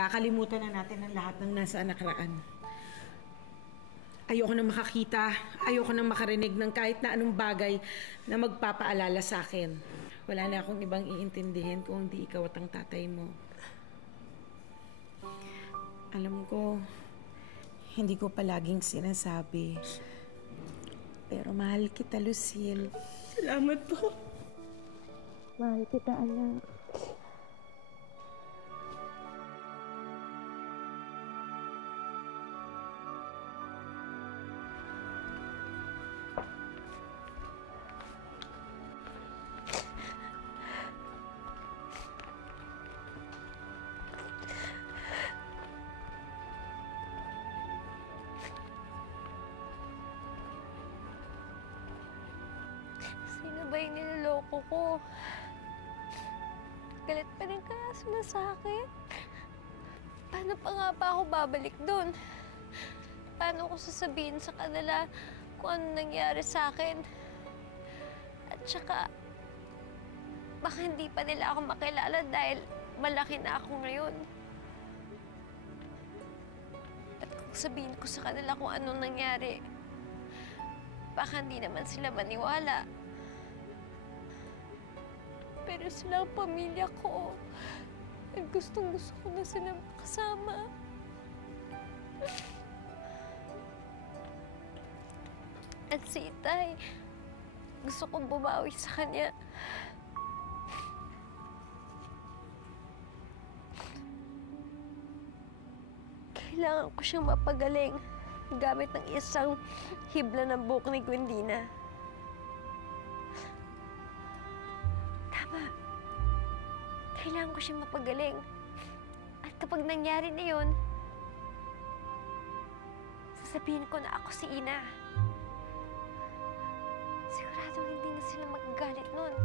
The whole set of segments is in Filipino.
Kakalimutan na natin ang lahat ng nasa nakaraan. Ayoko nang makakita, ayoko nang makarinig ng kahit na anong bagay na magpapaalala sa akin. Wala na akong ibang iintindihin kung hindi ikaw at ang tatay mo. Alam ko, hindi ko palaging sinasabi. Pero mahal kita, Lucille. Salamat po. Mahal kita, anak. Sino ba yung niloloko ko? Galit pa rin kaya sila sa akin? Paano pa nga ba ako babalik doon? Paano ko sasabihin sa kanila kung ano nangyari sa akin? At saka, baka hindi pa nila ako makilala dahil malaki na ako ngayon. At kung sabihin ko sa kanila kung anong nangyari, baka hindi naman sila maniwala. Pero sila ang pamilya ko. At gustong-gusto ko na sila makasama. At si Itay, gusto kong bumawi sa kanya. Kailangan ko siyang mapagaling gamit ng isang hibla ng buhok ni Gwendina. Kailangan ko siyang mapagaling. At kapag nangyari na yun, sasabihin ko na ako si Ina. Siguradong hindi na sila magagalit nun.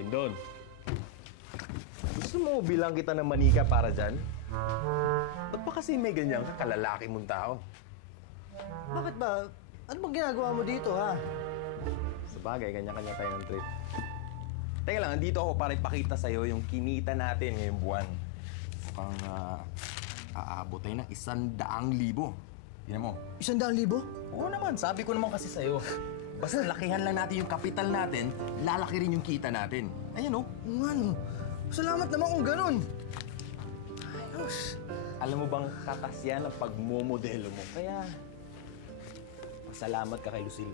Lindon, gusto mo bilang kita ng manika para dyan? Ba't ba kasi may ganyan ka kalalaki mong tao? Bakit ba? Ano bang ginagawa mo dito, ha? Sa bagay, kanya-kanya tayo ng trip. Teka lang, andito ako para ipakita sa'yo yung kinita natin ngayong buwan. Mukhang aabot tayo ng 100,000. Tingnan mo. 100,000? Oo naman, sabi ko naman kasi sa'yo. Basta lakihan lang natin yung kapital natin, lalaki rin yung kita natin. Ayan, oh. Ano? Salamat naman kung ganun. Ayos. Alam mo bang katas yan ang pagmomodelo mo? Kaya, pasalamat ka kay Lucille.